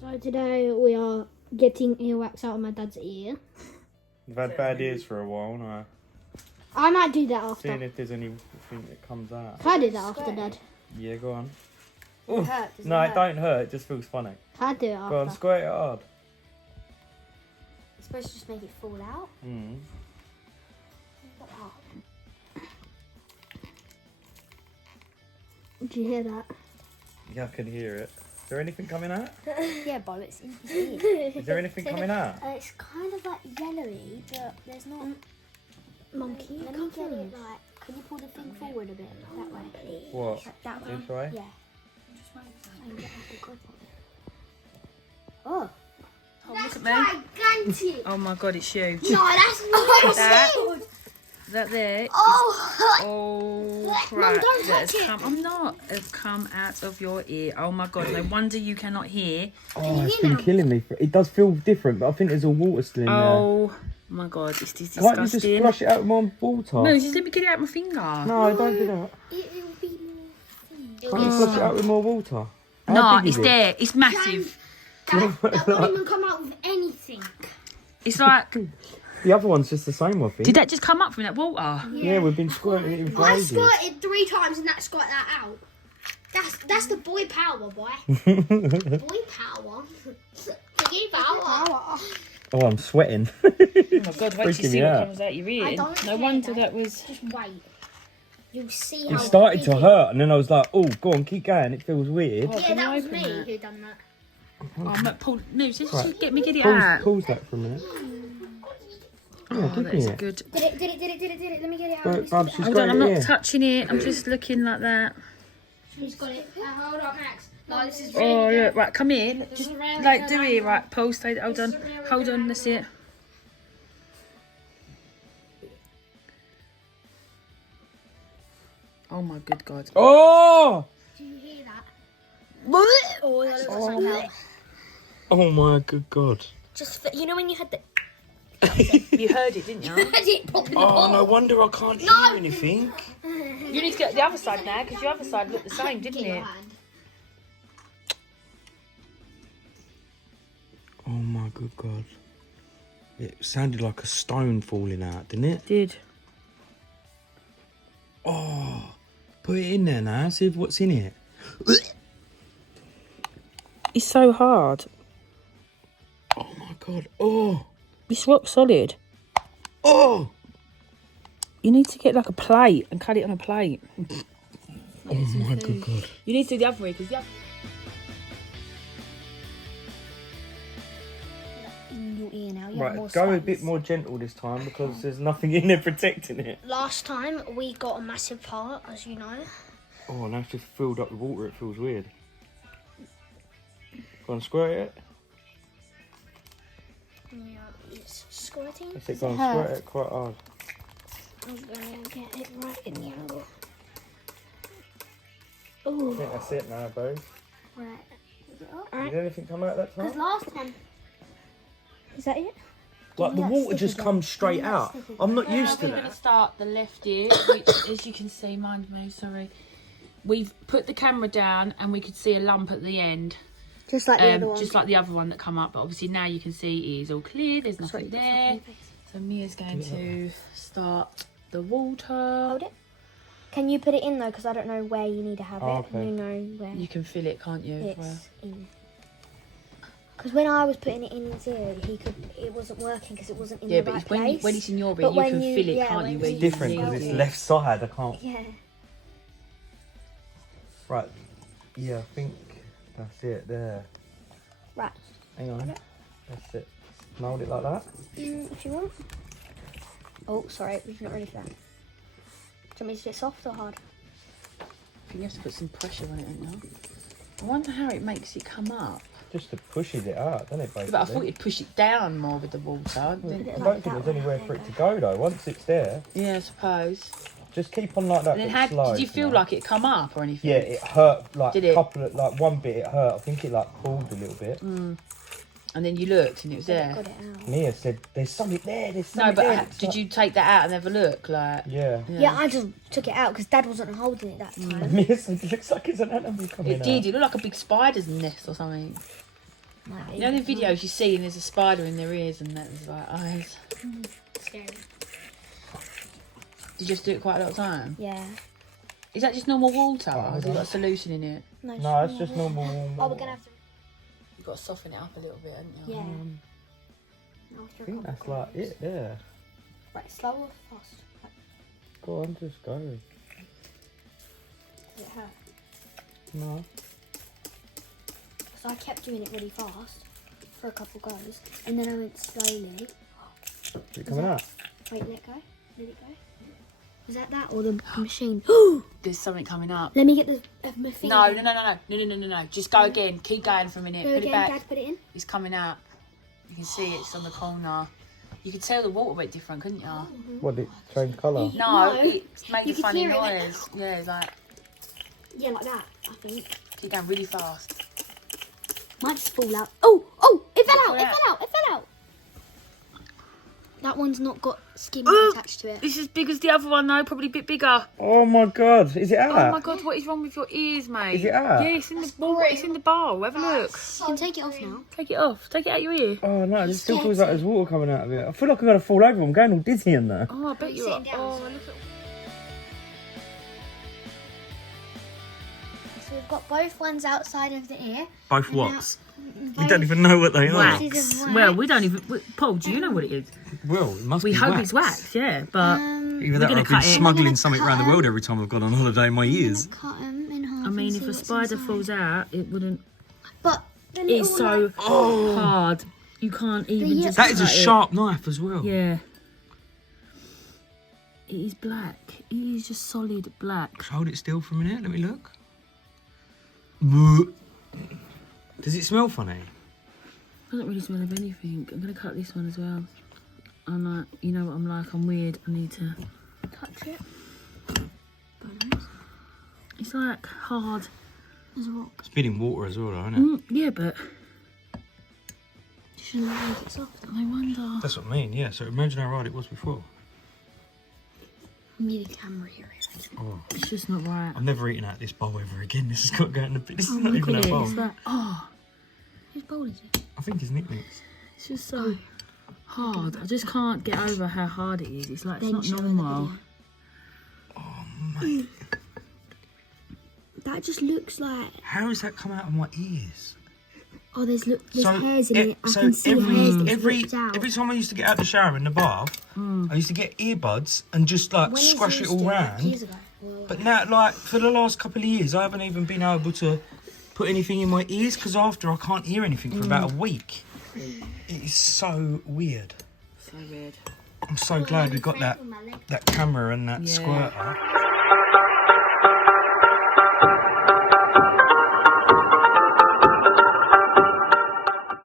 So today we are getting earwax out of my dad's ear. You've had bad ears for a while, no? I might do that after. Seeing if there's anything that comes out. Can I do that after, Dad? Yeah, go on. Does it hurt? Does No, it it hurt? don't hurt, it just feels funny. Can I do it after? Go on, squirt it hard. It's supposed to just make it fall out. Mm. Did you hear that? Yeah, I can hear it. Is there anything coming out? Yeah, bollocks. In his ear. Is there anything coming out? It's kind of like yellowy, but there's not. Monkey, Let me get it like. Can you pull the thing forward a bit that way? What? Like that way. This way? Yeah. And get like a grip on it. Oh. Look at me. gigantic! Oh my god, it's huge. No, that's massive! That there. Oh! Oh crap! Mum, don't that has touch it. come. I'm not. It's come out of your ear. Oh my god! No wonder you cannot hear. Oh, it's been killing me. It does feel different, but I think there's all water still in there. Oh my god! It's disgusting. Can't you just flush it out with more water? No, just let me get it out of my finger. No, don't do that. It will be more. Can't you flush it out with more water? How No, big is it's it? there. It's massive. That won't even come out with anything. It's like. The other one's just the same, I think. Did that just come up from that water? Yeah, we've been squirting it in for I ages. squirted 3 times and that squirted that out. That's the boy power, boy. Boy power. Boy power. Oh, I'm sweating. Oh my god! Wait to Freaking see me what out. comes out your ear. I don't No care, wonder Dad. that was. Just wait. You'll see how It started big to hurt, and then I was like, oh, go on, keep going. It feels weird. Oh, Yeah, can that you was open me that? who done that. Oh, I'm at Paul. No, just Right. get it out. Pause that for a minute. Yeah, Oh, give that me is it. good. Did it. Let me get it out. Go, Let me see Babs, it she's out. Hold got on, it I'm not here. touching it. I'm just looking like that. He's got it. Hold on, Max. No, this is Oh, really look, right, come in. Just like do it, right? Post. Hold on. That's it. Oh my good god. Oh! Do you hear that? Oh, that looks like something else. Oh my good god. Just you know when you had the. You heard it, didn't you? Oh, no wonder I can't hear anything. You need to get the other side now because your other side looked the same, didn't it? Oh my good god. It sounded like a stone falling out, didn't it? Did. Oh, put it in there now, see what's in it. It's so hard. Oh my god, oh, It's rock solid. oh. You need to get like a plate and cut it on a plate. Oh my good god. You need to do the other way because the other. In your ear now. You have Right, more go a space. bit more gentle this time because there's nothing in there protecting it. Last time we got a massive part, as you know. Oh, now it's just filled up with water, it feels weird. Go on, squirt it. Yeah, it's squirting. That's it, go on, squirt it quite hard. I'm gonna get it right in the angle. I Ooh, think that's it now, Bo. right. Did anything come out that Because time? last time. Is that it? Like the water just comes straight out. I'm not used to We're going to that. start the left ear, which, as you can see, mind me, sorry. We've put the camera down and we could see a lump at the end. Just like the other one. Just like the other one that come up. But obviously now you can see it is all clear. There's nothing there. So Mia's going to start the water. Hold it. Can you put it in though? Because I don't know where you need to have Oh, it. okay. You know where You can feel it, can't you? it's in. Because when I was putting it in his ear, it wasn't working because it wasn't in Yeah, the but right it's place. when it's in your ear, But you when can you- feel it, yeah, can't when you? Where you you Different feel because it. it's left side, I can't. Yeah. Right, yeah, I think that's it there. Right. Hang on, that's it. Mould it like that. If you want. Oh, sorry, we're not ready for that. Do you want me to do it soft or hard? I think you have to put some pressure on it, don't you? I wonder how it makes it come up. Just to pushes it out, doesn't it, basically? But I thought you'd push it down more with the water. I don't think there's anywhere for it to go though. Once it's there, Yeah, I suppose. just keep on like that. And then but slow, did you feel know? like it come up or anything? Yeah, it hurt like Did a it? couple of like one bit it hurt. I think it like pulled a little bit. And then you looked and it was there. Got it out. Mia said, "There's something there. There's No, something but there." did you take that out and have a look? Like, Yeah. Yeah, I just took it out because Dad wasn't holding it that time. Mia said, "It looks like it's an animal coming it out." did. It looked like a big spider's nest or something. Might You know the be. videos you see and there's a spider in their ears and there's like eyes. Scary. Did you just do it quite a lot of time? Yeah. Is that just normal water? Oh, Or has it got a solution in it? No, it's just normal. Oh, we're gonna have to. You've got to soften it up a little bit, haven't you? Yeah. I think that's like it. Yeah. Right, slow or fast? Go on, just go. Does it hurt? No. So I kept doing it really fast for a couple goes, and then I went slowly. Is it coming out? Wait, let go. Let it go. Was that or the machine? There's something coming up. Let me get the my finger. No. Just go again. Keep going for a minute. Go Put again, it back. Dad. Put it in. It's coming out. You can see it's on the corner. You could tell the water went different, couldn't you? What, did it change colour? No, No. it made You a could funny hear it. noise. Yeah, it's like Yeah, like that. I think. keep going really fast. Might just fall out. Oh! It fell out! Fall It out. fell out! It fell out! That one's not got skin attached to it. It's as big as the other one though, probably a bit bigger. Oh my god, is it out? Oh my god, what is wrong with your ears, mate? Is it out? Yeah, it's in the bowl. It's in the bowl. Have a look. You can take it off now. Take it off. Take it out your ear. Oh no, it still feels like there's water coming out of it. I feel like I'm gonna fall over. I'm going all dizzy in there. Oh, I bet you are. sitting down, Oh, so- look at. So we've got both ones outside of the ear. Both what? You don't even know what they are. Wax. Pieces of wax. Well, we don't even. Paul, do you know what it is? Well, it must We be hope wax. it's wax, yeah, but Either that or gonna I've been cut it. smuggling gonna something cut around the them. world every time I've gone on holiday in my ears. Cut them in half. I mean, and if see a what's spider inside. falls out, it wouldn't. But the It's little, so hard. You can't even yeah, just. That is a cut it. sharp knife as well. Yeah. It is black. It is just solid black. Hold it still for a minute. Let me look. Bleh. Does it smell funny? Doesn't really smell of anything. I'm gonna cut this one as well. I'm like, you know what I'm like. I'm weird. I need to touch it. It's like hard. There's a rock. It's been in water as well, though, isn't it? Yeah, but You shouldn't make it soft. I wonder. That's what I mean, yeah. So imagine how hard it was before. We need a camera here. Oh, It's just not right. I'm never eating out this bowl ever again. This has got to go in the bin. This is not Look even at a it. bowl. It's like, oh, Whose bowl is it? I think it's Nick-Nick's. it's just so hard. I just can't get over how hard it is. It's like it's Then not show the normal. video. Oh, mate. That just looks like. How has that come out of my ears? Oh, there's hairs in e- it. I so can see hairs that every ripped out. time I used to get out the shower in the bath, I used to get earbuds and just like When he's squash it used all to round. years ago. Well, But now, like, for the last couple of years, I haven't even been able to put anything in my ears because after I can't hear anything for about a week. It is so weird. So weird. I'm so glad we got that camera and that Yeah. squirter.